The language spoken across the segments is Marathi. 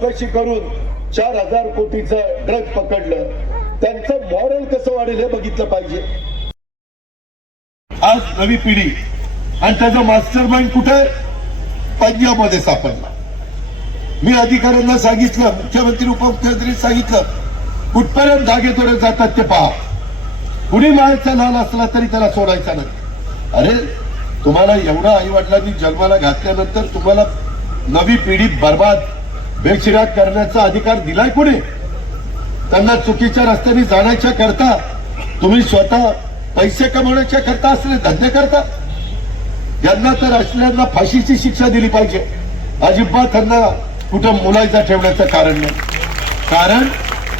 चौकशी करून 4,000 कोटीचं ड्रग पकडलं, त्यांचं मॉरल कसं वाढेल हे बघितलं पाहिजे। आज नवी पिढी आणि त्याचा मास्टर माइंड कुठे पंजाबमध्ये सापडला। मी अधिकाऱ्यांना सांगितलं, मुख्यमंत्री उपमुख्यमंत्री सांगितलं, कुठपर्यंत धागेदोरे जातात ते पहा। कुणी मायाचा लाल असला तरी त्याला सोडायचा नाही। अरे तुम्हाला एवढा आई वडिलांनी जन्माला घातल्यानंतर तुम्हाला नवी पिढी बर्बाद बेचिराग करण्याचा अधिकार दिलाय कोणी? त्यांना चुकीच्या रस्त्याने जाण्याच्या करता तुम्ही स्वतः पैसे कमवण्याच्या करता असले धंदे करता। यांना तर असल्यांना फाशीची शिक्षा दिली पाहिजे। अजिबात त्यांना कुठं मुलायचा ठेवण्याचं कारण नाही, कारण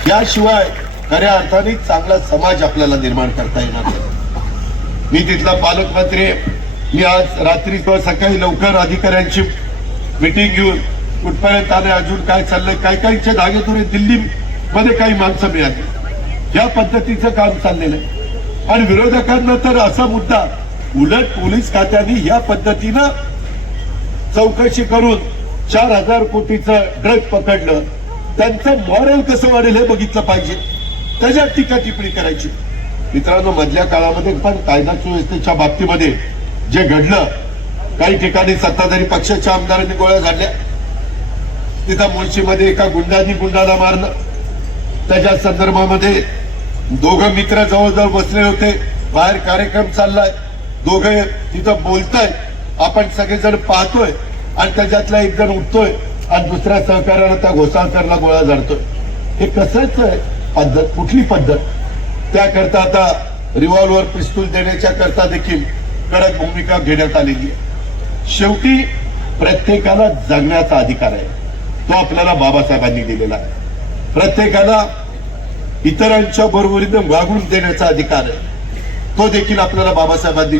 याशिवाय खऱ्या अर्थाने चांगला समाज आपल्याला निर्माण करता येणार नाही। मी तिथला पालकमंत्री, मी आज रात्री किंवा सकाळी लवकर अधिकाऱ्यांची मीटिंग घेऊन कुठपर्यंत आले, अजून काय चाललंय, काही काहींचे धागेदोरे दिल्लीमध्ये काही माणसं मिळाली, या पद्धतीचं काम चाललेलं आहे। आणि विरोधकांना तर असा मुद्दा, उलट पोलीस खात्याने या पद्धतीनं चौकशी करून 4,000 कोटीचं ड्रग पकडलं, त्यांचं मॉरल कसं वाढेल हे बघितलं पाहिजे, त्याच्यात टीका टिप्पणी करायची। मित्रांनो, मधल्या काळामध्ये पण कायदा सुव्यवस्थेच्या बाबतीमध्ये जे घडलं, काही ठिकाणी सत्ताधारी पक्षाच्या आमदारांनी गोळ्या झाडल्या, तिथं मुळशीमध्ये एका गुंडांनी गुंडाला मारलं, त्याच्या संदर्भामध्ये दोघं मित्र जवळजवळ बसले होते, बाहेर कार्यक्रम चाललाय, दोघे तिथं बोलताय, आपण सगळेजण पाहतोय, आणि त्याच्यातला एक जण उठतोय आणि दुसऱ्या सहकार्याला त्या घोसाळकरला गोळा झाडतोय। हे कसंच पद्धत, कुठली पद्धत? त्याकरता आता रिव्हॉल्वर पिस्तूल देण्याच्या करता देखील कडक भूमिका घेण्यात आलेली आहे। शेवटी प्रत्येकाला जगण्याचा अधिकार आहे, तो आपल्याला बाबासाहेबांनी दिलेला आहे। प्रत्येकाला इतरांच्या बरोबरीने वागून देण्याचा अधिकार आहे, तो देखील आपल्याला बाबासाहेबांनी